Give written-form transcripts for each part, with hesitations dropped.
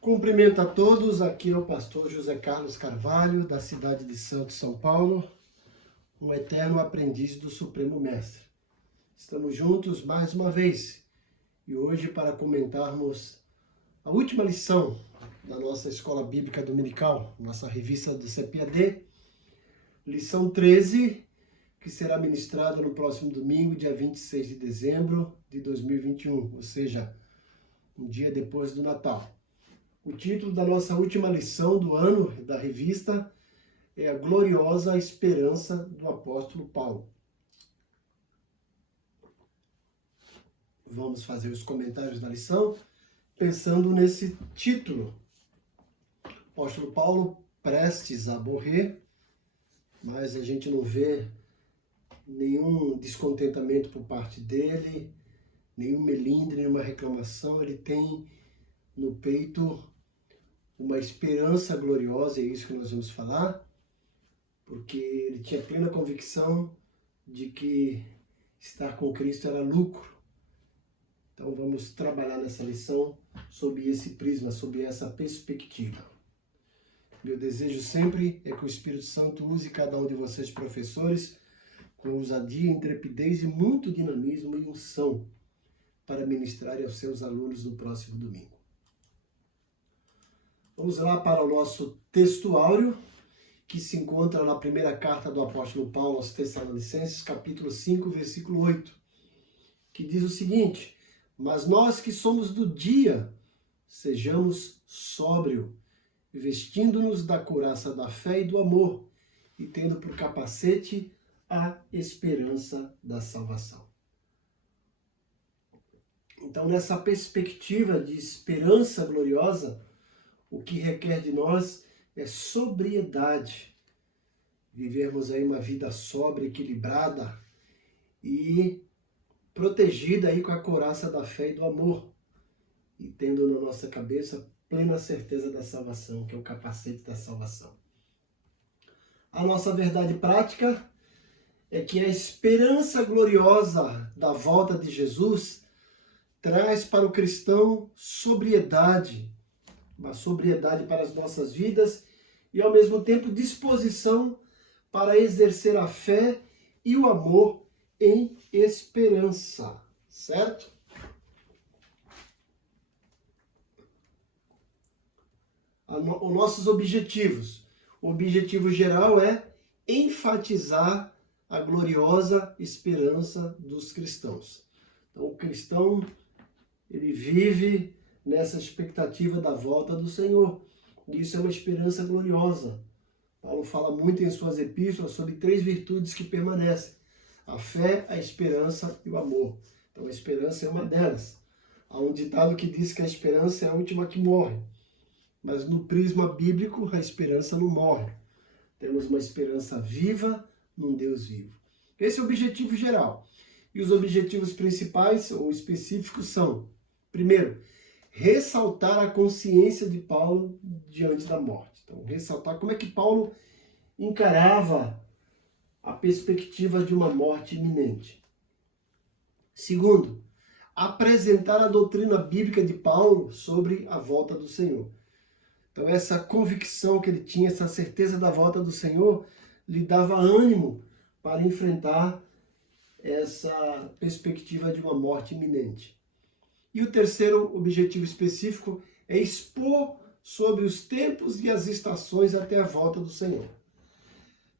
Cumprimento a todos, aqui é o pastor José Carlos Carvalho, da cidade de Santos, São Paulo, um eterno aprendiz do Supremo Mestre. Estamos juntos mais uma vez e hoje para comentarmos a última lição da nossa Escola Bíblica Dominical, nossa revista do CPAD, lição 13, que será ministrada no próximo domingo, dia 26 de dezembro de 2021, ou seja, um dia depois do Natal. O título da nossa última lição do ano da revista é A Gloriosa Esperança do Apóstolo Paulo. Vamos fazer os comentários da lição pensando nesse título. O apóstolo Paulo prestes a morrer, mas a gente não vê nenhum descontentamento por parte dele, nenhum melindre, nenhuma reclamação. Ele tem no peito uma esperança gloriosa, é isso que nós vamos falar, porque ele tinha plena convicção de que estar com Cristo era lucro. Então vamos trabalhar nessa lição sob esse prisma, sob essa perspectiva. Meu desejo sempre é que o Espírito Santo use cada um de vocês, professores, com ousadia, intrepidez e muito dinamismo e unção para ministrar aos seus alunos no próximo domingo. Vamos lá para o nosso textuário, que se encontra na primeira carta do apóstolo Paulo aos Tessalonicenses, capítulo 5, versículo 8, que diz o seguinte: mas nós que somos do dia, sejamos sóbrios, vestindo-nos da couraça da fé e do amor, e tendo por capacete a esperança da salvação. Então, nessa perspectiva de esperança gloriosa, o que requer de nós é sobriedade. Vivermos aí uma vida sóbria, equilibrada e protegida aí com a couraça da fé e do amor. E tendo na nossa cabeça plena certeza da salvação, que é o capacete da salvação. A nossa verdade prática é que a esperança gloriosa da volta de Jesus traz para o cristão sobriedade, uma sobriedade para as nossas vidas e, ao mesmo tempo, disposição para exercer a fé e o amor em esperança, certo? Os nossos objetivos. O objetivo geral é enfatizar a gloriosa esperança dos cristãos. Então, o cristão, ele vive nessa expectativa da volta do Senhor. E isso é uma esperança gloriosa. Paulo fala muito em suas epístolas sobre 3 virtudes que permanecem: a fé, a esperança e o amor. Então a esperança é uma delas. Há um ditado que diz que a esperança é a última que morre. Mas no prisma bíblico, a esperança não morre. Temos uma esperança viva num Deus vivo. Esse é o objetivo geral. E os objetivos principais ou específicos são: primeiro, ressaltar a consciência de Paulo diante da morte. Então, ressaltar como é que Paulo encarava a perspectiva de uma morte iminente. Segundo, apresentar a doutrina bíblica de Paulo sobre a volta do Senhor. Então, essa convicção que ele tinha, essa certeza da volta do Senhor, lhe dava ânimo para enfrentar essa perspectiva de uma morte iminente. E o terceiro objetivo específico é expor sobre os tempos e as estações até a volta do Senhor.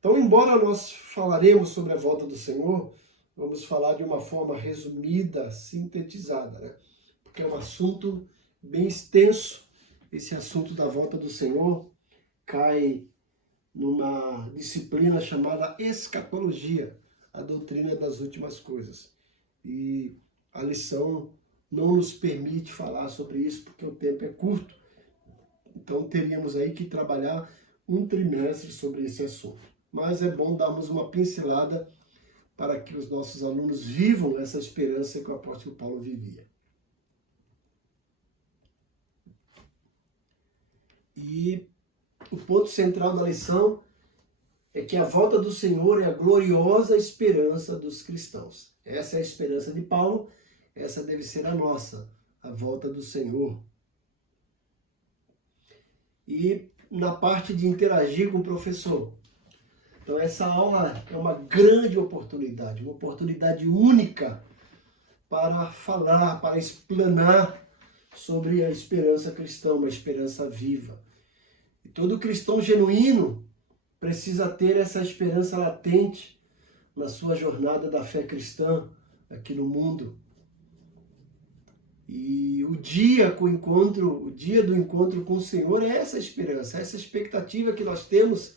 Então, embora nós falaremos sobre a volta do Senhor, vamos falar de uma forma resumida, sintetizada, né? Porque é um assunto bem extenso. Esse assunto da volta do Senhor cai numa disciplina chamada escatologia, a doutrina das últimas coisas. E a lição não nos permite falar sobre isso porque o tempo é curto. Então teríamos aí que trabalhar um trimestre sobre esse assunto. Mas é bom darmos uma pincelada para que os nossos alunos vivam essa esperança que o apóstolo Paulo vivia. E o ponto central da lição é que a volta do Senhor é a gloriosa esperança dos cristãos. Essa é a esperança de Paulo, essa deve ser a nossa, a volta do Senhor. e na parte de interagir com o professor. Então essa aula é uma grande oportunidade, uma oportunidade única para falar, para explanar sobre a esperança cristã, uma esperança viva. E todo cristão genuíno precisa ter essa esperança latente na sua jornada da fé cristã aqui no mundo. E o dia do encontro com o Senhor é essa esperança, essa expectativa que nós temos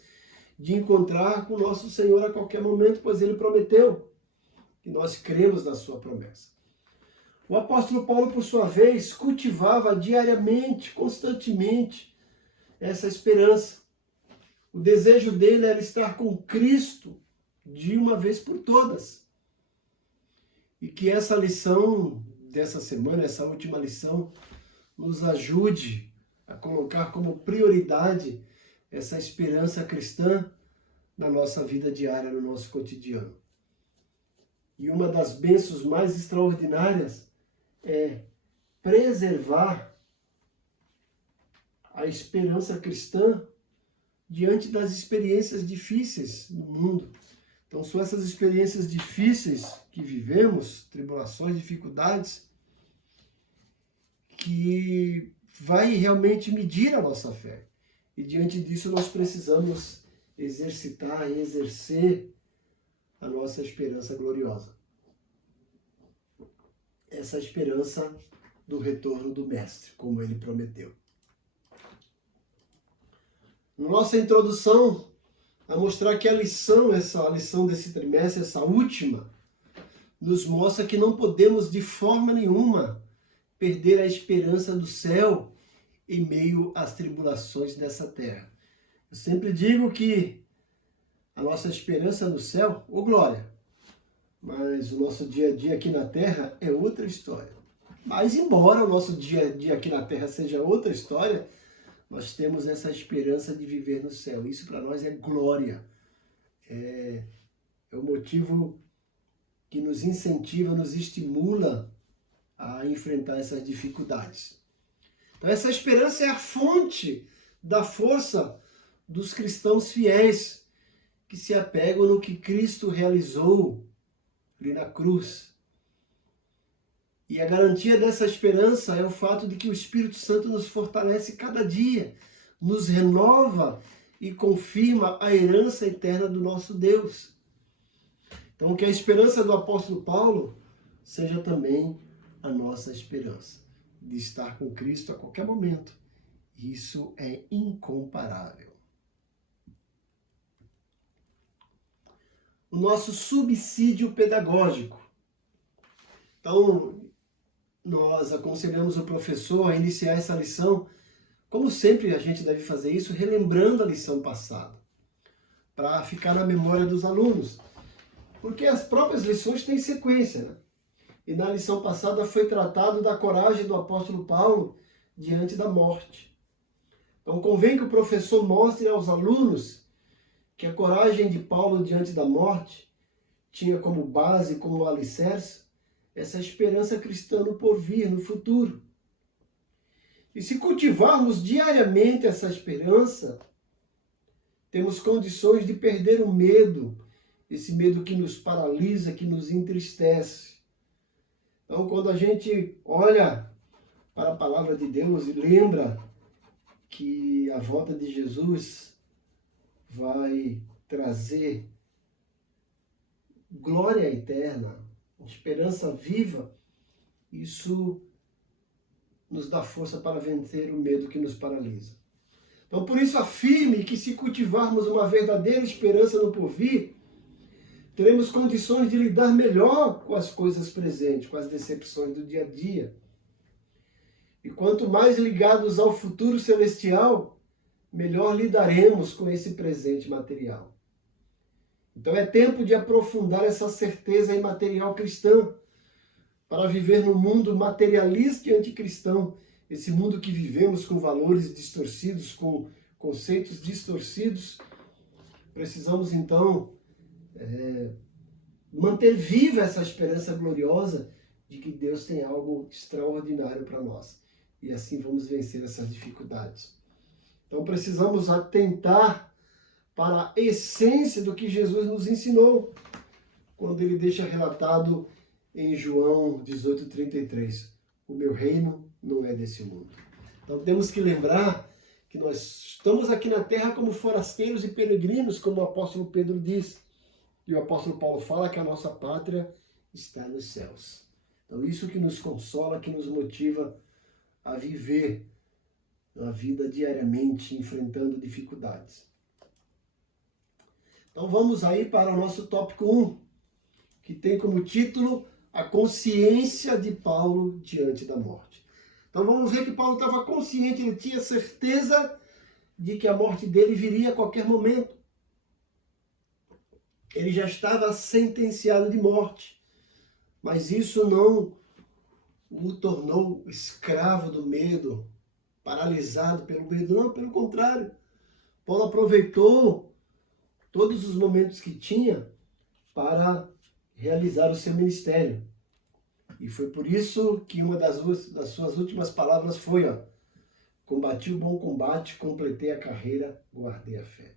de encontrar com o nosso Senhor a qualquer momento, pois Ele prometeu que nós cremos na sua promessa. O apóstolo Paulo, por sua vez, cultivava diariamente, constantemente, essa esperança. O desejo dele era estar com Cristo de uma vez por todas. E que essa lição dessa semana, essa última lição, nos ajude a colocar como prioridade essa esperança cristã na nossa vida diária, no nosso cotidiano. E uma das bênçãos mais extraordinárias é preservar a esperança cristã diante das experiências difíceis no mundo. Então, são essas experiências difíceis que vivemos, tribulações, dificuldades, que vai realmente medir a nossa fé. E diante disso nós precisamos exercitar e exercer a nossa esperança gloriosa. Essa esperança do retorno do Mestre, como ele prometeu. Nossa introdução a mostrar que a lição desse trimestre, essa última, nos mostra que não podemos de forma nenhuma perder a esperança do céu em meio às tribulações dessa terra. Eu sempre digo que a nossa esperança no céu, ô glória, mas o nosso dia a dia aqui na terra é outra história. Mas embora o nosso dia a dia aqui na terra seja outra história, nós temos essa esperança de viver no céu. Isso para nós é glória. É o motivo que nos incentiva, nos estimula a enfrentar essas dificuldades. Então essa esperança é a fonte da força dos cristãos fiéis que se apegam no que Cristo realizou ali na cruz. E a garantia dessa esperança é o fato de que o Espírito Santo nos fortalece cada dia, nos renova e confirma a herança eterna do nosso Deus. Então, que a esperança do apóstolo Paulo seja também a nossa esperança, de estar com Cristo a qualquer momento. Isso é incomparável. O nosso subsídio pedagógico. Então, nós aconselhamos o professor a iniciar essa lição, como sempre a gente deve fazer isso, relembrando a lição passada, para ficar na memória dos alunos. Porque as próprias lições têm sequência, né? E na lição passada foi tratado da coragem do apóstolo Paulo diante da morte. Então convém que o professor mostre aos alunos que a coragem de Paulo diante da morte tinha como base, como alicerce, essa esperança cristã no porvir, no futuro. E se cultivarmos diariamente essa esperança, temos condições de perder o medo, esse medo que nos paralisa, que nos entristece. Então, quando a gente olha para a palavra de Deus e lembra que a volta de Jesus vai trazer glória eterna, esperança viva, isso nos dá força para vencer o medo que nos paralisa. Então, por isso, afirme que se cultivarmos uma verdadeira esperança no porvir, teremos condições de lidar melhor com as coisas presentes, com as decepções do dia a dia. E quanto mais ligados ao futuro celestial, melhor lidaremos com esse presente material. Então é tempo de aprofundar essa certeza imaterial cristã para viver no mundo materialista e anticristão, esse mundo que vivemos com valores distorcidos, com conceitos distorcidos. Precisamos então manter viva essa esperança gloriosa de que Deus tem algo extraordinário para nós. E assim vamos vencer essas dificuldades. Então precisamos atentar para a essência do que Jesus nos ensinou, quando ele deixa relatado em João 18:33, o meu reino não é desse mundo. Então temos que lembrar que nós estamos aqui na terra como forasteiros e peregrinos, como o apóstolo Pedro diz. E o apóstolo Paulo fala que a nossa pátria está nos céus. Então isso que nos consola, que nos motiva a viver a vida diariamente, enfrentando dificuldades. Então vamos aí para o nosso tópico 1, que tem como título a consciência de Paulo diante da morte. Então vamos ver que Paulo estava consciente, ele tinha certeza de que a morte dele viria a qualquer momento. Ele já estava sentenciado de morte, mas isso não o tornou escravo do medo, paralisado pelo medo. Não, pelo contrário. Paulo aproveitou todos os momentos que tinha para realizar o seu ministério. E foi por isso que uma das suas últimas palavras foi, combati o bom combate, completei a carreira, guardei a fé.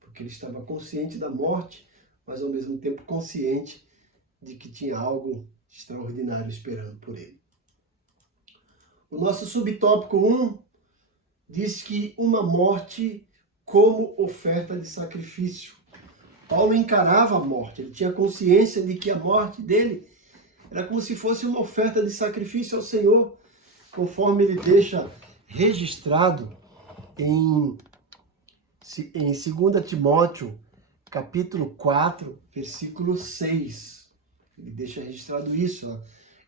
Porque ele estava consciente da morte, mas ao mesmo tempo consciente de que tinha algo extraordinário esperando por ele. O nosso subtópico 1 diz que uma morte como oferta de sacrifício. Paulo encarava a morte, ele tinha consciência de que a morte dele era como se fosse uma oferta de sacrifício ao Senhor, conforme ele deixa registrado em 2 Timóteo, capítulo 4, versículo 6. Ele deixa registrado isso,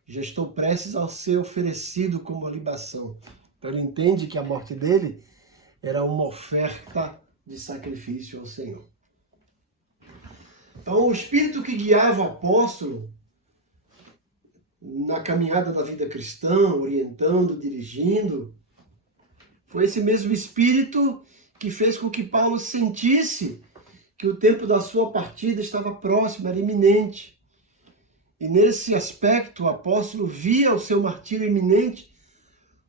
já estou prestes a ser oferecido como libação. Então ele entende que a morte dele era uma oferta de sacrifício ao Senhor. Então o Espírito que guiava o apóstolo na caminhada da vida cristã, orientando, dirigindo, foi esse mesmo Espírito que fez com que Paulo sentisse que o tempo da sua partida estava próximo, era iminente. E nesse aspecto o apóstolo via o seu martírio iminente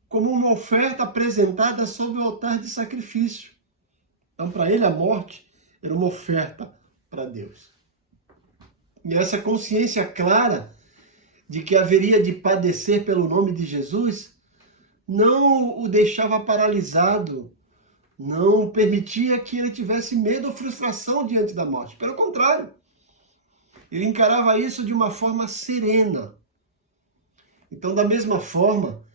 como uma oferta apresentada sobre o altar de sacrifício. Então para ele a morte era uma oferta para Deus. E essa consciência clara de que haveria de padecer pelo nome de Jesus não o deixava paralisado, não permitia que ele tivesse medo ou frustração diante da morte. Pelo contrário, ele encarava isso de uma forma serena. Então, da mesma forma,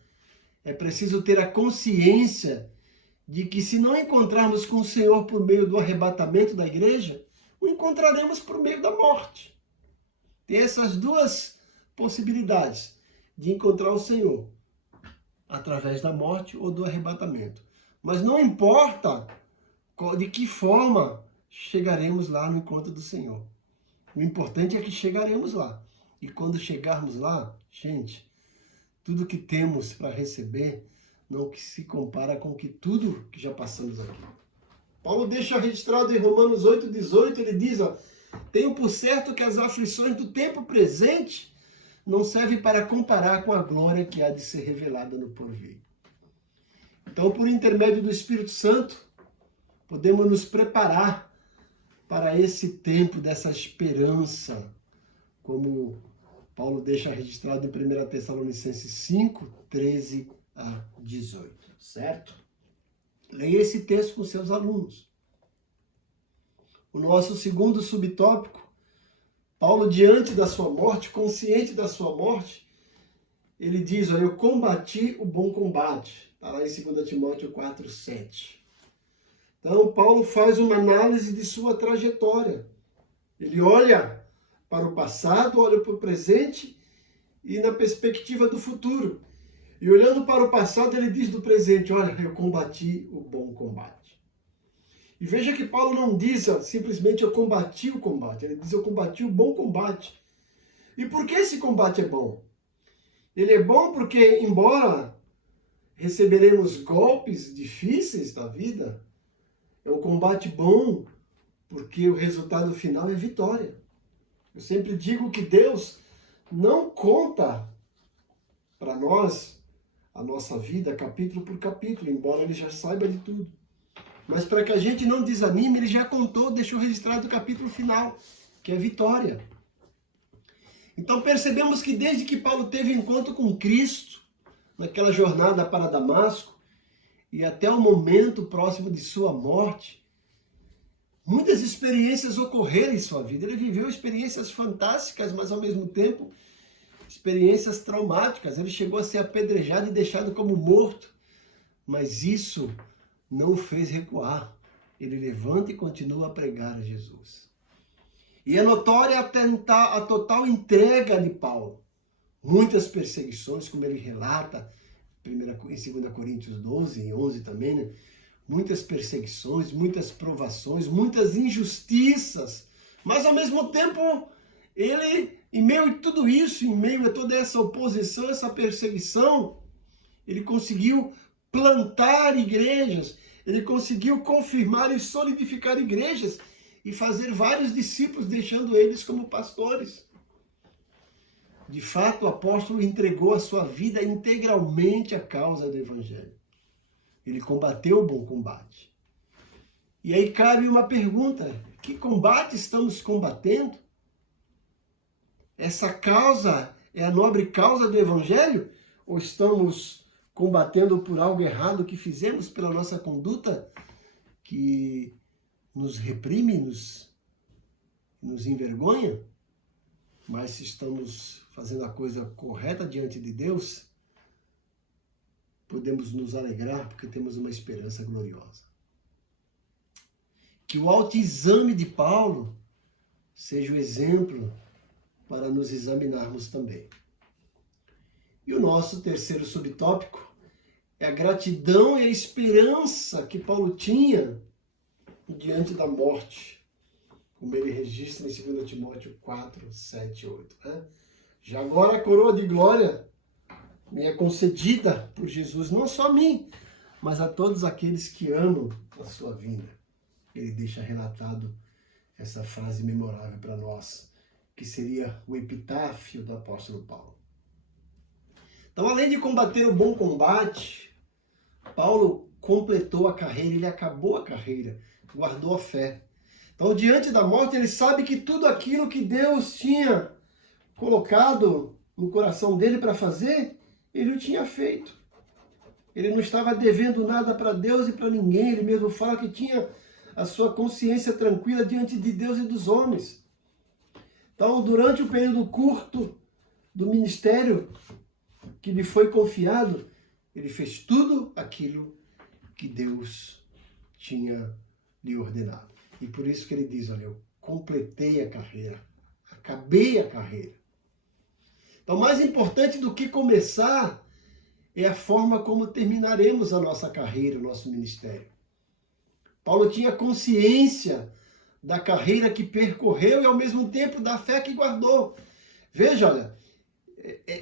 é preciso ter a consciência de que se não encontrarmos com o Senhor por meio do arrebatamento da igreja, o encontraremos por meio da morte. Tem essas duas possibilidades de encontrar o Senhor, através da morte ou do arrebatamento. Mas não importa de que forma chegaremos lá no encontro do Senhor. O importante é que chegaremos lá. E quando chegarmos lá, gente, tudo que temos para receber não se compara com tudo que já passamos aqui. Paulo deixa registrado em Romanos 8,18, ele diz, tenho por certo que as aflições do tempo presente não servem para comparar com a glória que há de ser revelada no porvir. Então, por intermédio do Espírito Santo, podemos nos preparar para esse tempo dessa esperança, como Paulo deixa registrado em 1 Tessalonicenses 5, 13 a 18, certo? Leia esse texto com seus alunos. O nosso segundo subtópico, Paulo, diante da sua morte, consciente da sua morte, ele diz, eu combati o bom combate. Está lá em 2 Timóteo 4, 7. Então, Paulo faz uma análise de sua trajetória. Ele olha para o passado, olha para o presente e na perspectiva do futuro. E olhando para o passado, ele diz do presente, eu combati o bom combate. E veja que Paulo não diz simplesmente eu combati o combate, ele diz eu combati o bom combate. E por que esse combate é bom? Ele é bom porque, embora receberemos golpes difíceis da vida, é um combate bom porque o resultado final é vitória. Eu sempre digo que Deus não conta para nós a nossa vida capítulo por capítulo, embora ele já saiba de tudo. Mas para que a gente não desanime, ele já contou, deixou registrado o capítulo final, que é vitória. Então percebemos que desde que Paulo teve encontro com Cristo, naquela jornada para Damasco, e até o momento próximo de sua morte, muitas experiências ocorreram em sua vida. Ele viveu experiências fantásticas, mas ao mesmo tempo experiências traumáticas. Ele chegou a ser apedrejado e deixado como morto, mas isso não o fez recuar. Ele levanta e continua a pregar a Jesus. E é notória a total entrega de Paulo. Muitas perseguições, como ele relata em 2 Coríntios 12 e 11 também, né? Muitas perseguições, muitas provações, muitas injustiças. Mas ao mesmo tempo, ele, em meio a tudo isso, em meio a toda essa oposição, essa perseguição, ele conseguiu plantar igrejas, ele conseguiu confirmar e solidificar igrejas e fazer vários discípulos, deixando eles como pastores. De fato, o apóstolo entregou a sua vida integralmente à causa do Evangelho. Ele combateu o bom combate. E aí cabe uma pergunta: que combate estamos combatendo? Essa causa é a nobre causa do Evangelho? Ou estamos combatendo por algo errado que fizemos, pela nossa conduta que nos reprime, nos envergonha? Mas se estamos fazendo a coisa correta diante de Deus, podemos nos alegrar porque temos uma esperança gloriosa. Que o autoexame de Paulo seja o exemplo para nos examinarmos também. E o nosso terceiro subtópico é a gratidão e a esperança que Paulo tinha diante da morte, como ele registra em 2 Timóteo 4, 7 e 8. Né? Já agora a coroa de glória me é concedida por Jesus, não só a mim, mas a todos aqueles que amam a sua vinda. Ele deixa relatado essa frase memorável para nós, que seria o epitáfio do apóstolo Paulo. Então, além de combater o bom combate, Paulo completou a carreira, ele acabou a carreira, guardou a fé. Então, diante da morte, ele sabe que tudo aquilo que Deus tinha colocado no coração dele para fazer, ele o tinha feito. Ele não estava devendo nada para Deus e para ninguém. Ele mesmo fala que tinha a sua consciência tranquila diante de Deus e dos homens. Então, durante o período curto do ministério que lhe foi confiado, ele fez tudo aquilo que Deus tinha lhe ordenado. E por isso que ele diz, olha, eu completei a carreira, acabei a carreira. Então, mais importante do que começar é a forma como terminaremos a nossa carreira, o nosso ministério. Paulo tinha consciência da carreira que percorreu e ao mesmo tempo da fé que guardou. Veja, olha,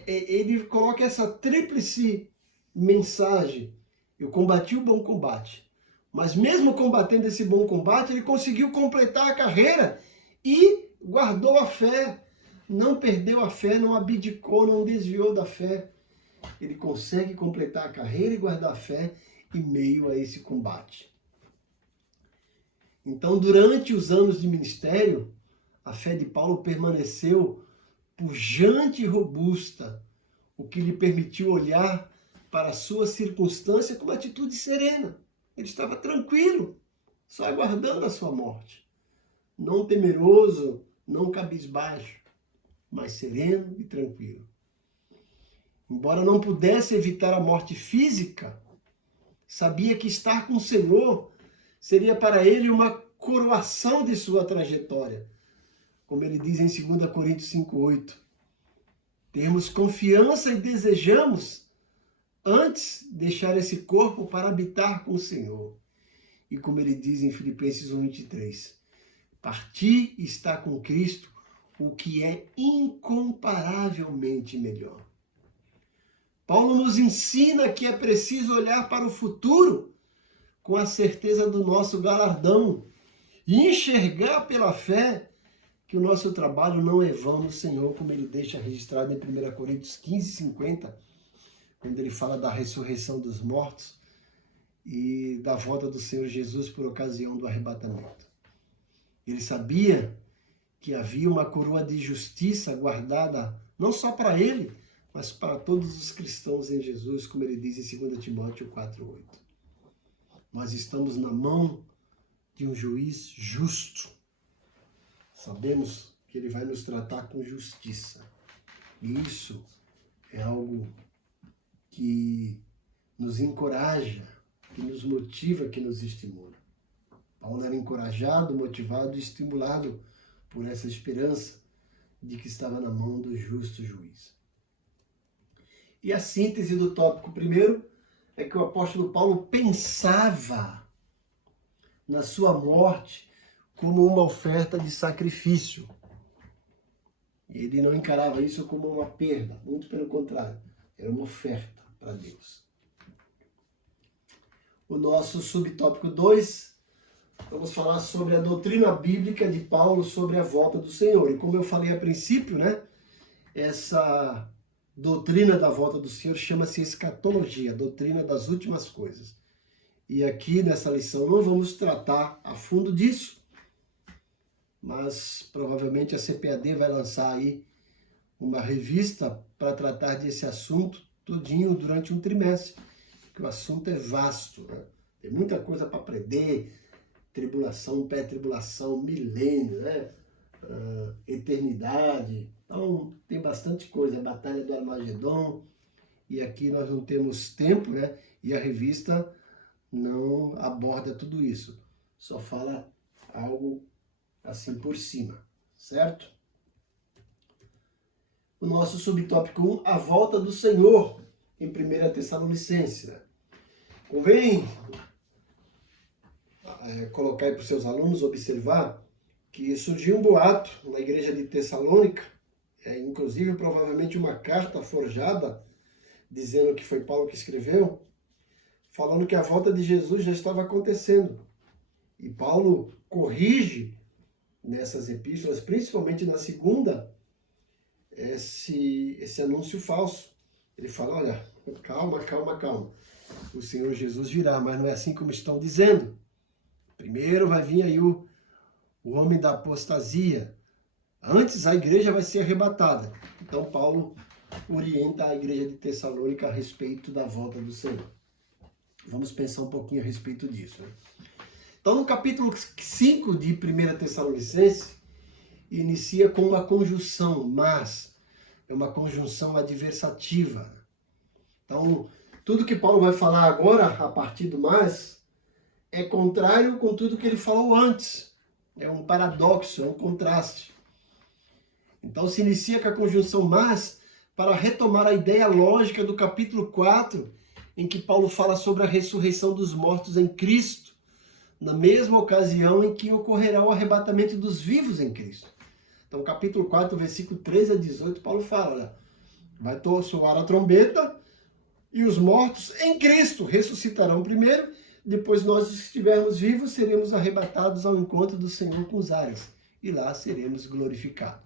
ele coloca essa tríplice mensagem. Eu combati o bom combate. Mas mesmo combatendo esse bom combate, ele conseguiu completar a carreira e guardou a fé. Não perdeu a fé, não abdicou, não desviou da fé. Ele consegue completar a carreira e guardar a fé em meio a esse combate. Então, durante os anos de ministério, a fé de Paulo permaneceu pujante e robusta, o que lhe permitiu olhar para a sua circunstância com uma atitude serena. Ele estava tranquilo, só aguardando a sua morte. Não temeroso, não cabisbaixo, mas sereno e tranquilo. Embora não pudesse evitar a morte física, sabia que estar com o Senhor seria para ele uma coroação de sua trajetória. Como ele diz em 2 Coríntios 5:8. Temos confiança e desejamos antes deixar esse corpo para habitar com o Senhor. E como ele diz em Filipenses 1:23. Partir e estar com Cristo, o que é incomparavelmente melhor. Paulo nos ensina que é preciso olhar para o futuro com a certeza do nosso galardão e enxergar pela fé que o nosso trabalho não é vão no Senhor, como ele deixa registrado em 1 Coríntios 15:50, quando ele fala da ressurreição dos mortos. e da volta do Senhor Jesus por ocasião do arrebatamento. Ele sabia que havia uma coroa de justiça guardada não só para ele, mas para todos os cristãos em Jesus, como ele diz em 2 Timóteo 4,8. Nós estamos na mão de um juiz justo. Sabemos que ele vai nos tratar com justiça. E isso é algo que nos encoraja, que nos motiva, que nos estimula. Paulo era encorajado, motivado e estimulado por essa esperança de que estava na mão do justo juiz. E a síntese do tópico primeiro é que o apóstolo Paulo pensava na sua morte como uma oferta de sacrifício. Ele não encarava isso como uma perda, muito pelo contrário, era uma oferta para Deus. O nosso subtópico 2, vamos falar sobre a doutrina bíblica de Paulo sobre a volta do Senhor. E como eu falei a princípio, essa doutrina da volta do Senhor chama-se escatologia, a doutrina das últimas coisas. E aqui nessa lição não vamos tratar a fundo disso, mas provavelmente a CPAD vai lançar aí uma revista para tratar desse assunto todinho durante um trimestre, porque o assunto é vasto, Tem muita coisa para aprender, tribulação, pré-tribulação, milênio, eternidade. Então tem bastante coisa, a Batalha do Armagedon, e aqui nós não temos tempo, E a revista não aborda tudo isso, só fala algo assim por cima, certo? O nosso subtópico 1, a volta do Senhor, em 1 Tessalonicenses. Convém colocar aí para os seus alunos observar que surgiu um boato na igreja de Tessalônica, inclusive provavelmente uma carta forjada, dizendo que foi Paulo que escreveu, falando que a volta de Jesus já estava acontecendo. E Paulo corrige nessas epístolas, principalmente na segunda, esse anúncio falso. Ele fala, olha, calma. O Senhor Jesus virá, mas não é assim como estão dizendo. Primeiro vai vir aí o homem da apostasia. Antes a igreja vai ser arrebatada. Então Paulo orienta a igreja de Tessalônica a respeito da volta do Senhor. Vamos pensar um pouquinho a respeito disso. Então no capítulo 5 de 1 Tessalonicenses, inicia com uma conjunção, mas é uma conjunção adversativa. Então, tudo que Paulo vai falar agora, a partir do mas, é contrário com tudo que ele falou antes. É um paradoxo, é um contraste. Então, se inicia com a conjunção mas, para retomar a ideia lógica do capítulo 4, em que Paulo fala sobre a ressurreição dos mortos em Cristo, na mesma ocasião em que ocorrerá o arrebatamento dos vivos em Cristo. Então, capítulo 4, versículo 13 a 18, Paulo fala, olha, vai soar a trombeta e os mortos em Cristo ressuscitarão primeiro, depois nós, os que estivermos vivos, seremos arrebatados ao encontro do Senhor com os ares, e lá seremos glorificados.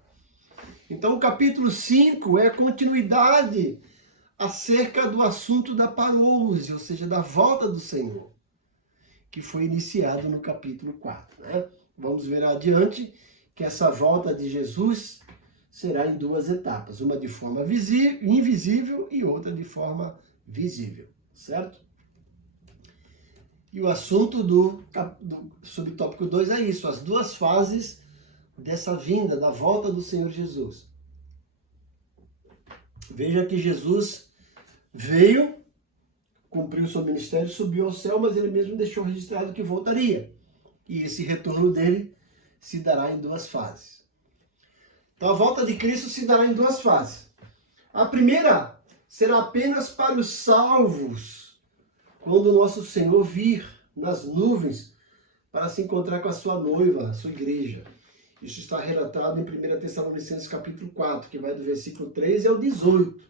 Então, o capítulo 5 é a continuidade acerca do assunto da parousia, ou seja, da volta do Senhor, que foi iniciado no capítulo 4. Vamos ver adiante que essa volta de Jesus será em duas etapas, uma de forma invisível e outra de forma visível, certo? E o assunto do subtópico 2 é isso, as duas fases dessa vinda, da volta do Senhor Jesus. Veja que Jesus veio, cumpriu seu ministério, subiu ao céu, mas ele mesmo deixou registrado que voltaria. E esse retorno dele se dará em duas fases. Então a volta de Cristo se dará em duas fases. A primeira será apenas para os salvos, quando o nosso Senhor vir nas nuvens para se encontrar com a sua noiva, a sua igreja. Isso está relatado em 1 Tessalonicenses capítulo 4, que vai do versículo 13 ao 18.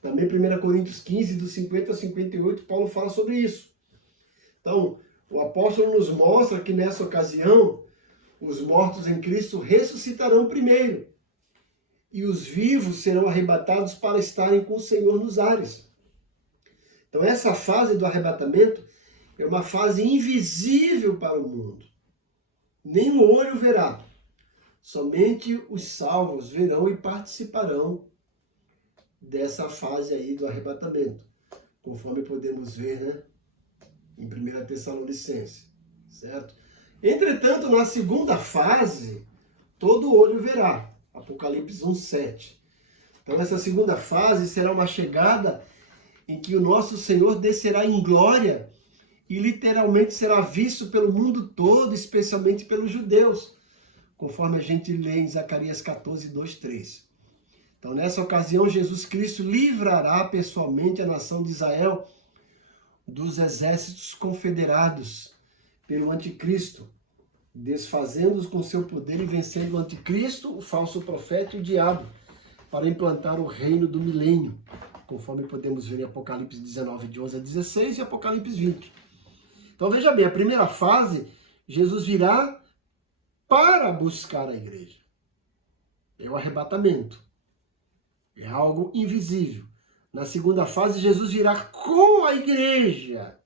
Também 1 Coríntios 15, do 50 a 58, Paulo fala sobre isso. Então, o apóstolo nos mostra que nessa ocasião, os mortos em Cristo ressuscitarão primeiro, e os vivos serão arrebatados para estarem com o Senhor nos ares. Então, essa fase do arrebatamento É uma fase invisível para o mundo. Nem o olho verá. Somente os salvos verão e participarão dessa fase aí do arrebatamento, conforme podemos ver, né, em 1 Tessalonicenses, certo? Entretanto, na segunda fase, todo olho verá. Apocalipse 1:7. Então, essa segunda fase será uma chegada em que o nosso Senhor descerá em glória e literalmente será visto pelo mundo todo, especialmente pelos judeus, conforme a gente lê em Zacarias 14, 2, 3. Então, nessa ocasião, Jesus Cristo livrará pessoalmente a nação de Israel dos exércitos confederados pelo anticristo, desfazendo-os com seu poder e vencendo o anticristo, o falso profeta e o diabo, para implantar o reino do milênio, conforme podemos ver em Apocalipse 19, de 11 a 16 e Apocalipse 20. Então veja bem, a primeira fase, Jesus virá para buscar a igreja. É o arrebatamento. É algo invisível. Na segunda fase, Jesus virá com a igreja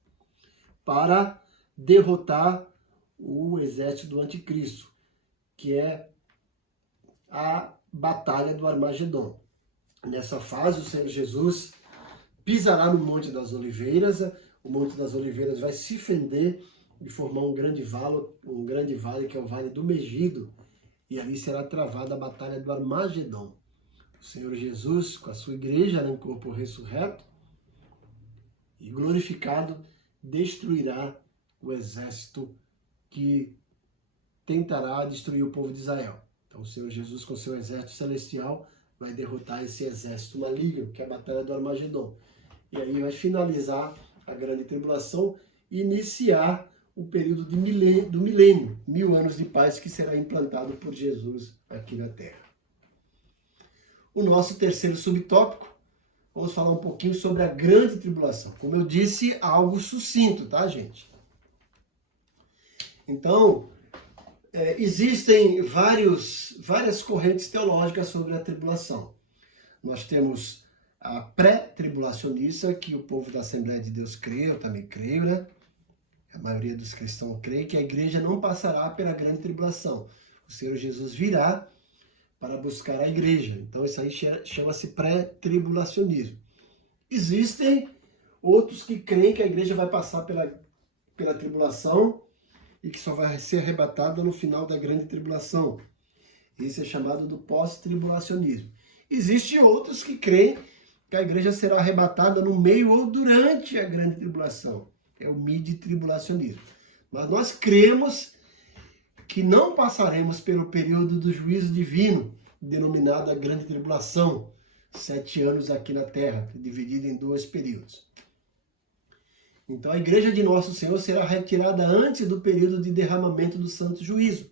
para derrotar o exército do anticristo, que é a batalha do Armagedon. Nessa fase, o Senhor Jesus pisará no Monte das Oliveiras. O Monte das Oliveiras vai se fender e formar um grande vale que é o Vale do Megido, e ali será travada a batalha do Armagedon. O Senhor Jesus, com a sua igreja em corpo ressurreto e glorificado, destruirá o exército que tentará destruir o povo de Israel. Então o Senhor Jesus, com seu exército celestial, vai derrotar esse exército maligno, que é a batalha do Armagedon. E aí vai finalizar a grande tribulação e iniciar o período do milênio, 1000 anos de paz que será implantado por Jesus aqui na Terra. O nosso terceiro subtópico, vamos falar um pouquinho sobre a grande tribulação. Como eu disse, algo sucinto, tá, gente? Então, existem várias correntes teológicas sobre a tribulação. Nós temos a pré-tribulacionista, que o povo da Assembleia de Deus crê, eu também creio, né? A maioria dos cristãos crê que a igreja não passará pela grande tribulação. O Senhor Jesus virá para buscar a igreja. Então isso aí chama-se pré-tribulacionismo. Existem outros que creem que a igreja vai passar pela tribulação e que só vai ser arrebatada no final da grande tribulação. Esse é chamado do pós-tribulacionismo. Existem outros que creem que a igreja será arrebatada no meio ou durante a grande tribulação. É o mid-tribulacionismo. Mas nós cremos que não passaremos pelo período do juízo divino, denominado a grande tribulação, 7 anos aqui na Terra, dividido em 2 períodos. Então a igreja de Nosso Senhor será retirada antes do período de derramamento do santo juízo.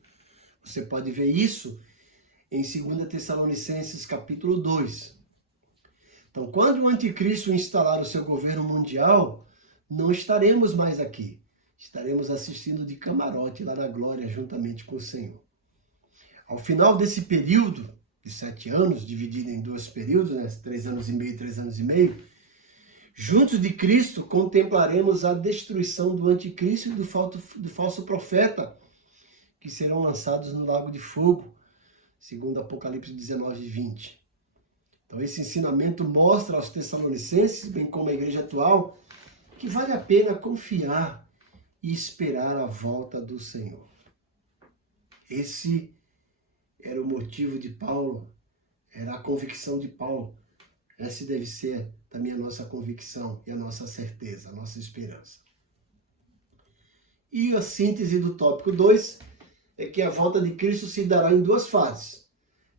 Você pode ver isso em 2 Tessalonicenses capítulo 2. Então, quando o anticristo instalar o seu governo mundial, não estaremos mais aqui. Estaremos assistindo de camarote lá na glória juntamente com o Senhor. Ao final desse período de 7 anos, dividido em 2 períodos, né, 3 anos e meio e 3 anos e meio, juntos de Cristo contemplaremos a destruição do anticristo e do falso profeta, que serão lançados no lago de fogo, segundo Apocalipse 19 e 20. Então esse ensinamento mostra aos Tessalonicenses, bem como a igreja atual, que vale a pena confiar e esperar a volta do Senhor. Esse era o motivo de Paulo, era a convicção de Paulo. Essa deve ser também a nossa convicção e a nossa certeza, a nossa esperança. E a síntese do tópico 2 é que a volta de Cristo se dará em 2 fases.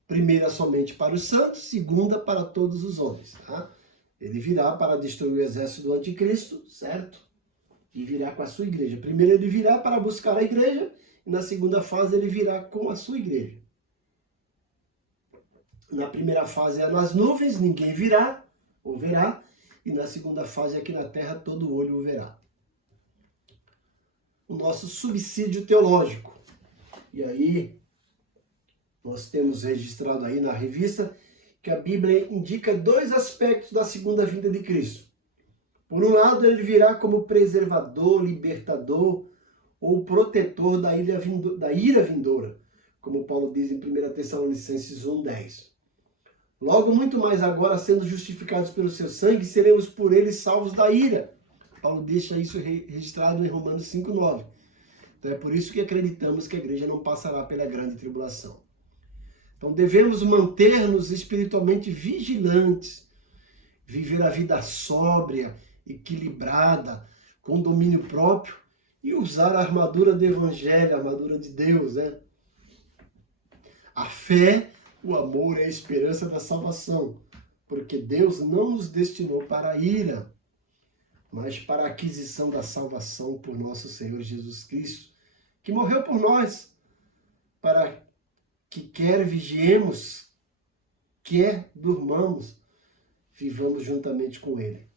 Primeira somente para os santos, segunda para todos os homens. Tá? Ele virá para destruir o exército do anticristo, certo? E virá com a sua igreja. Primeiro ele virá para buscar a igreja, e na segunda fase ele virá com a sua igreja. Na primeira fase é nas nuvens, ninguém virá ou verá, e na segunda fase aqui na terra todo olho o verá. O nosso subsídio teológico. E aí, nós temos registrado aí na revista que a Bíblia indica 2 aspectos da segunda vinda de Cristo. Por um lado, ele virá como preservador, libertador ou protetor da ira vindoura, como Paulo diz em 1 Tessalonicenses 1,10. Logo, muito mais agora, sendo justificados pelo seu sangue, seremos por ele salvos da ira. Paulo deixa isso registrado em Romanos 5,9. Então é por isso que acreditamos que a igreja não passará pela grande tribulação. Então devemos manter-nos espiritualmente vigilantes, viver a vida sóbria, equilibrada, com domínio próprio e usar a armadura do evangelho, a armadura de Deus, né? A fé, o amor e a esperança da salvação, porque Deus não nos destinou para a ira, mas para a aquisição da salvação por nosso Senhor Jesus Cristo, que morreu por nós, para que quer vigiemos, quer durmamos, vivamos juntamente com Ele.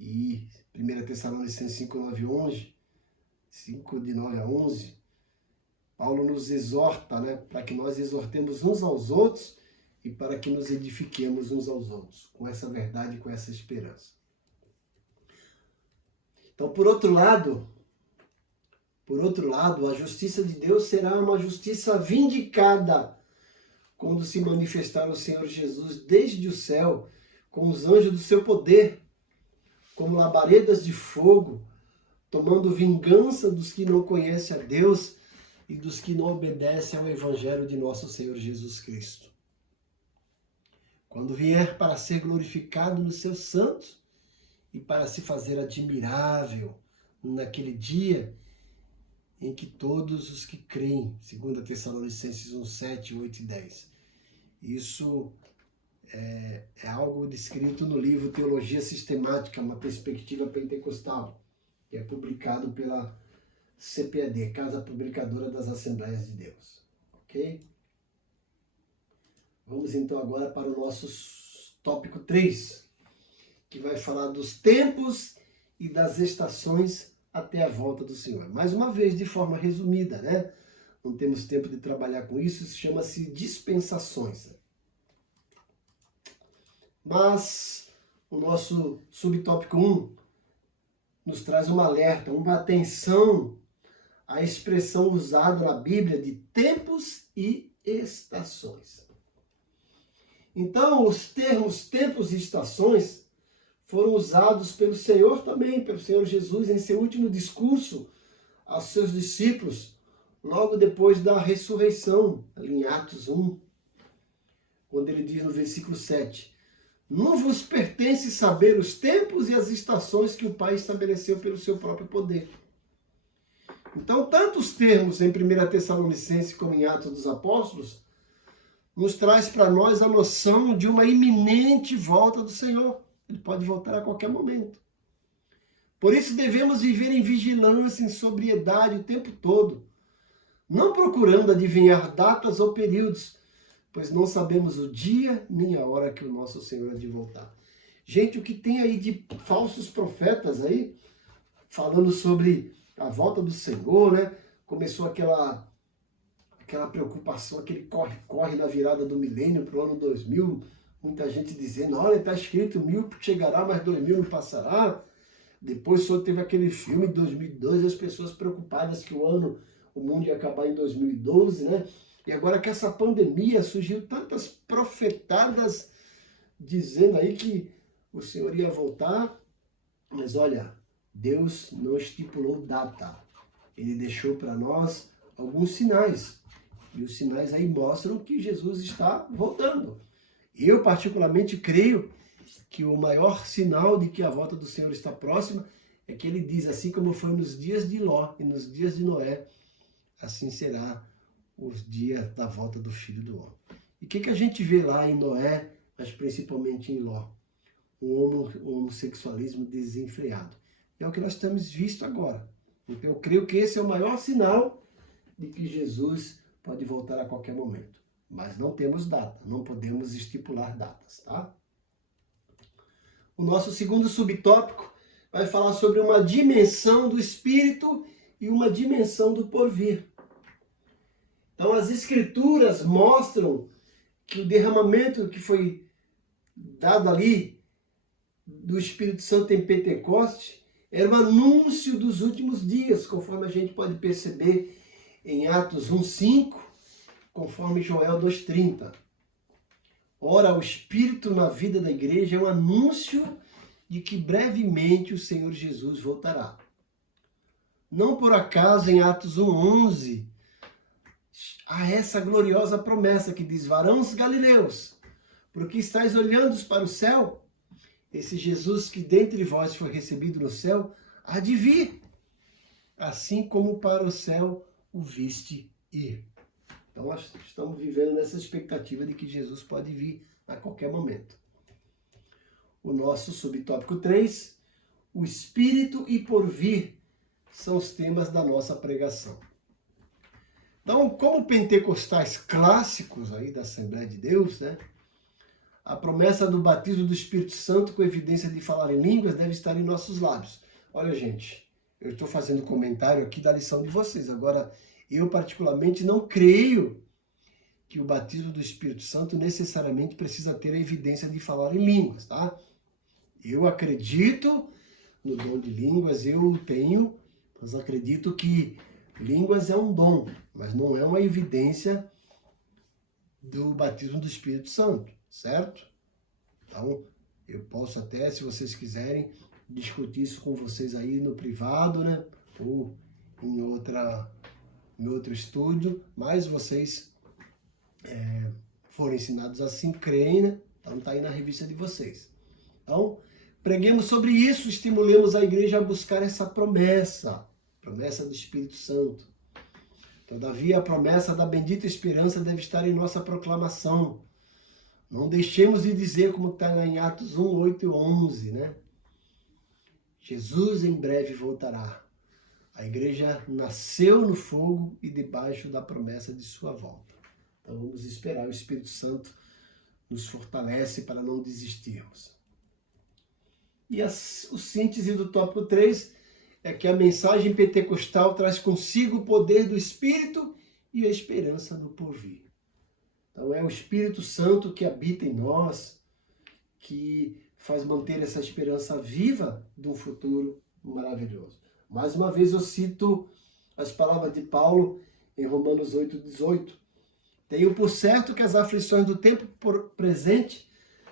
E 1 Tessalonicenses 5, de 9 a 11, Paulo nos exorta, né, para que nós exortemos uns aos outros e para que nos edifiquemos uns aos outros, com essa verdade, com essa esperança. Então, por outro lado, a justiça de Deus será uma justiça vindicada quando se manifestar o Senhor Jesus desde o céu com os anjos do seu poder, como labaredas de fogo, tomando vingança dos que não conhecem a Deus e dos que não obedecem ao Evangelho de nosso Senhor Jesus Cristo. Quando vier para ser glorificado nos seus santos e para se fazer admirável naquele dia em que todos os que creem, 2 Tessalonicenses 1:7, 8 e 10. Isso é algo descrito no livro Teologia Sistemática, uma perspectiva pentecostal, que é publicado pela CPAD, Casa Publicadora das Assembleias de Deus. Ok? Vamos então agora para o nosso tópico 3, que vai falar dos tempos e das estações até a volta do Senhor. Mais uma vez, de forma resumida, né? Não temos tempo de trabalhar com isso, isso chama-se dispensações. Mas o nosso subtópico 1 nos traz um alerta, uma atenção à expressão usada na Bíblia de tempos e estações. Então, os termos tempos e estações foram usados pelo Senhor também, pelo Senhor Jesus, em seu último discurso aos seus discípulos, logo depois da ressurreição, ali em Atos 1, quando ele diz no versículo 7, não vos pertence saber os tempos e as estações que o Pai estabeleceu pelo seu próprio poder. Então, tanto os termos em 1 Tessalonicenses como em Atos dos Apóstolos, nos traz para nós a noção de uma iminente volta do Senhor. Ele pode voltar a qualquer momento. Por isso devemos viver em vigilância, em sobriedade o tempo todo, não procurando adivinhar datas ou períodos, pois não sabemos o dia nem a hora que o nosso Senhor há de voltar. Gente, o que tem aí de falsos profetas aí, falando sobre a volta do Senhor, né? Começou aquela preocupação, aquele corre-corre na virada do milênio para o ano 2000, muita gente dizendo, olha, está escrito 1000 chegará, mas 2000 não passará. Depois só teve aquele filme de 2002, as pessoas preocupadas que o mundo ia acabar em 2012, né? E agora que essa pandemia surgiu tantas profetadas dizendo aí que o Senhor ia voltar, mas olha, Deus não estipulou data. Ele deixou para nós alguns sinais. E os sinais aí mostram que Jesus está voltando. Eu particularmente creio que o maior sinal de que a volta do Senhor está próxima é que ele diz, assim como foi nos dias de Ló e nos dias de Noé, assim será os dias da volta do Filho do Homem. E o que a gente vê lá em Noé, mas principalmente em Ló? Um homossexualismo desenfreado. É o que nós temos visto agora. Então eu creio que esse é o maior sinal de que Jesus pode voltar a qualquer momento. Mas não temos data, não podemos estipular datas, tá? O nosso segundo subtópico vai falar sobre uma dimensão do Espírito e uma dimensão do porvir. Então, as Escrituras mostram que o derramamento que foi dado ali do Espírito Santo em Pentecoste era um anúncio dos últimos dias, conforme a gente pode perceber em Atos 1:5, conforme Joel 2:30. Ora, o Espírito na vida da igreja é um anúncio de que brevemente o Senhor Jesus voltará. Não por acaso em Atos 1:11 há essa gloriosa promessa que diz: varãos galileus, porque estáis olhando para o céu, esse Jesus que dentre vós foi recebido no céu, há de vir, assim como para o céu o viste ir. Então nós estamos vivendo nessa expectativa de que Jesus pode vir a qualquer momento. O nosso subtópico 3, o Espírito e por vir, são os temas da nossa pregação. Então, como pentecostais clássicos aí da Assembleia de Deus, né, a promessa do batismo do Espírito Santo com evidência de falar em línguas deve estar em nossos lábios. Olha, gente, eu estou fazendo comentário aqui da lição de vocês. Agora, eu particularmente não creio que o batismo do Espírito Santo necessariamente precisa ter a evidência de falar em línguas, tá? Eu acredito no dom de línguas, eu tenho, mas acredito que línguas é um dom, mas não é uma evidência do batismo do Espírito Santo, certo? Então, eu posso até, se vocês quiserem, discutir isso com vocês aí no privado, né? Ou em outro estúdio, mas vocês foram ensinados assim, creem, né? Então tá aí na revista de vocês. Então, preguemos sobre isso, estimulemos a igreja a buscar essa promessa do Espírito Santo. Todavia, a promessa da bendita esperança deve estar em nossa proclamação. Não deixemos de dizer, como está em Atos 1:8 e 11, né? Jesus em breve voltará. A igreja nasceu no fogo e debaixo da promessa de sua volta. Então vamos esperar, o Espírito Santo nos fortalece para não desistirmos. E o síntese do tópico 3 é que a mensagem pentecostal traz consigo o poder do Espírito e a esperança do porvir. Então é o Espírito Santo que habita em nós, que faz manter essa esperança viva de um futuro maravilhoso. Mais uma vez eu cito as palavras de Paulo em Romanos 8:18. Tenho por certo que as aflições do tempo presente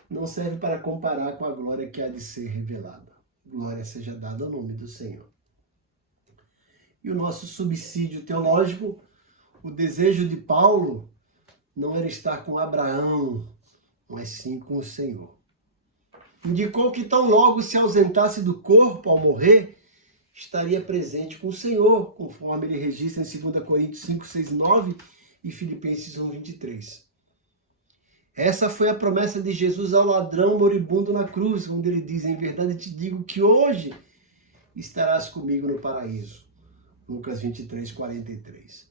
não servem para comparar com a glória que há de ser revelada. Glória seja dada ao nome do Senhor. E o nosso subsídio teológico, o desejo de Paulo não era estar com Abraão, mas sim com o Senhor. Indicou que tão logo se ausentasse do corpo ao morrer, estaria presente com o Senhor, conforme ele registra em 2 Coríntios 5:6-9 e Filipenses 1:23. Essa foi a promessa de Jesus ao ladrão moribundo na cruz, quando ele diz: em verdade te digo que hoje estarás comigo no paraíso. Lucas 23:43.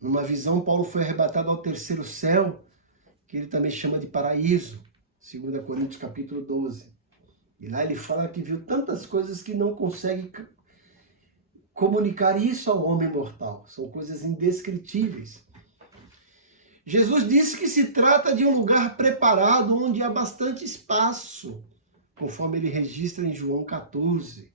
Numa visão, Paulo foi arrebatado ao terceiro céu, que ele também chama de paraíso, 2 Coríntios capítulo 12. E lá ele fala que viu tantas coisas que não consegue comunicar isso ao homem mortal. São coisas indescritíveis. Jesus disse que se trata de um lugar preparado onde há bastante espaço, conforme ele registra em João 14.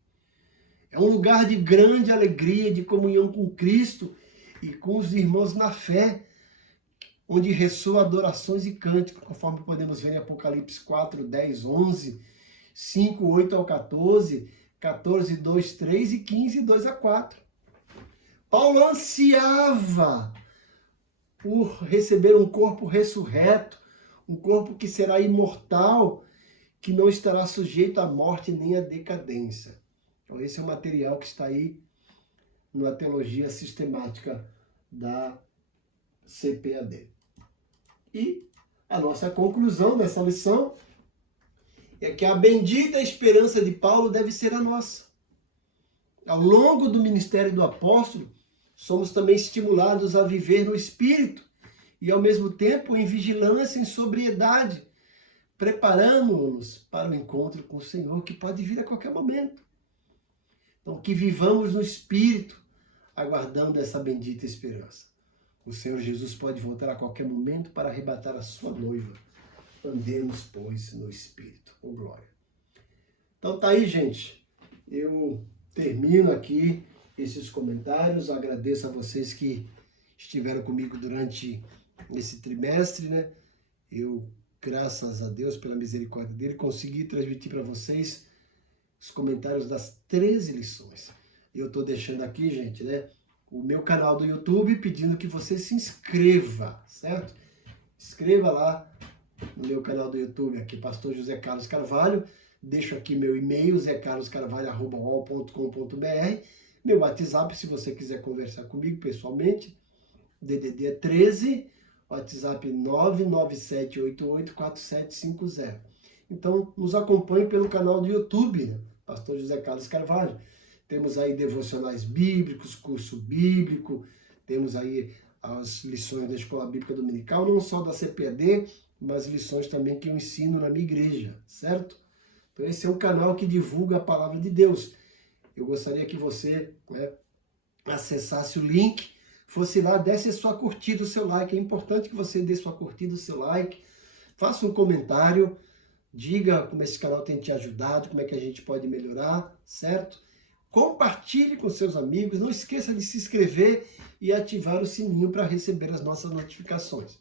É um lugar de grande alegria, de comunhão com Cristo e com os irmãos na fé, onde ressoa adorações e cânticos, conforme podemos ver em Apocalipse 4, 10, 11, 5, 8 ao 14, 14, 2, 3 e 15, 2 a 4. Paulo ansiava por receber um corpo ressurreto, um corpo que será imortal, que não estará sujeito à morte nem à decadência. Então esse é o material que está aí na teologia sistemática da CPAD. E a nossa conclusão dessa lição é que a bendita esperança de Paulo deve ser a nossa. Ao longo do ministério do apóstolo, somos também estimulados a viver no Espírito e, ao mesmo tempo, em vigilância, em sobriedade, preparando-nos para o encontro com o Senhor, que pode vir a qualquer momento. Então, que vivamos no Espírito, aguardando essa bendita esperança. O Senhor Jesus pode voltar a qualquer momento para arrebatar a sua noiva. Andemos, pois, no Espírito. Oh, glória. Então tá aí, gente. Eu termino aqui esses comentários. Agradeço a vocês que estiveram comigo durante esse trimestre, né? Eu, graças a Deus, pela misericórdia dele, consegui transmitir para vocês os comentários das 13 lições. Eu estou deixando aqui, gente, né, o meu canal do YouTube, pedindo que você se inscreva, certo? Inscreva lá no meu canal do YouTube, aqui, Pastor José Carlos Carvalho. Deixo aqui meu e-mail, zecarloscarvalho@uol.com.br. Meu WhatsApp, se você quiser conversar comigo pessoalmente, DDD é 13, WhatsApp 997884750. Então, nos acompanhe pelo canal do YouTube, né? Pastor José Carlos Carvalho. Temos aí devocionais bíblicos, curso bíblico, temos aí as lições da Escola Bíblica Dominical, não só da CPAD, mas lições também que eu ensino na minha igreja, certo? Então esse é um canal que divulga a palavra de Deus. Eu gostaria que você, né, acessasse o link, fosse lá, desse a sua curtida, o seu like. É importante que você dê sua curtida, o seu like, faça um comentário, diga como esse canal tem te ajudado, como é que a gente pode melhorar, certo? Compartilhe com seus amigos, não esqueça de se inscrever e ativar o sininho para receber as nossas notificações.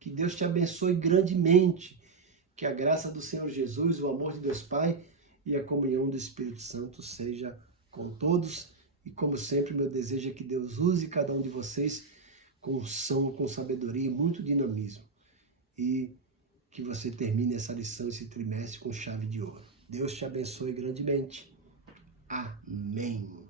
Que Deus te abençoe grandemente, que a graça do Senhor Jesus, o amor de Deus Pai e a comunhão do Espírito Santo seja com todos. E como sempre, meu desejo é que Deus use cada um de vocês com unção, com sabedoria e muito dinamismo. E que você termine essa lição, esse trimestre com chave de ouro. Deus te abençoe grandemente. Amém.